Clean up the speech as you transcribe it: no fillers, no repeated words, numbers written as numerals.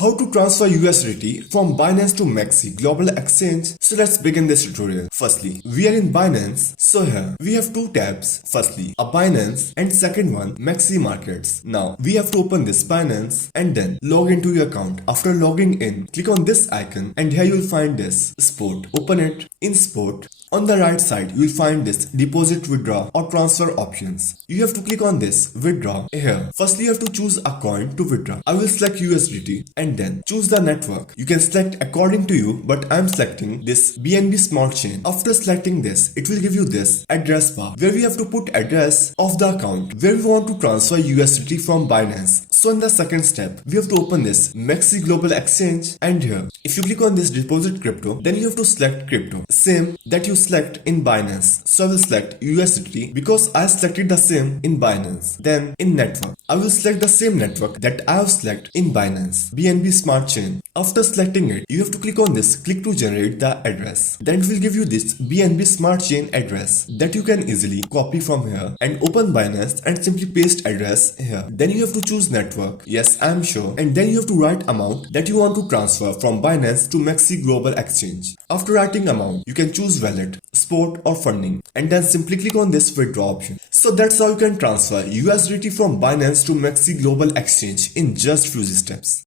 How to transfer USDT from Binance to MEXC Global exchange. So let's begin this tutorial. Firstly, we are in Binance. So here we have two tabs. Firstly, a Binance and second one MEXC Markets. Now we have to open this Binance and then log into your account. After logging in, click on this icon and here you will find this Spot. Open it. In Spot, on the right side, you will find this deposit, withdraw or transfer options. You have to click on this withdraw here. Firstly, you have to choose a coin to withdraw. I will select USDT and then choose the network. You can select according to you, but I am selecting this BNB Smart Chain. After selecting this, it will give you this address bar where we have to put address of the account where we want to transfer USDT from Binance. So in the second step, we have to open this MEXC Global exchange and here, if you click on this deposit crypto, then you have to select crypto. Same that you select in Binance. So I will select USDT because I selected the same in Binance. Then in network, I will select the same network that I have selected in Binance, BNB Smart Chain. After selecting it, you have to click on this click to generate the address. Then it will give you this BNB Smart Chain address that you can easily copy from here and open Binance and simply paste address here. Then you have to choose network. Yes, I am sure. And then you have to write amount that you want to transfer from Binance to MEXC Global exchange. After writing amount, you can choose wallet, spot or funding and then simply click on this withdraw option. So that's how you can transfer USDT from Binance to MEXC Global exchange in just few steps.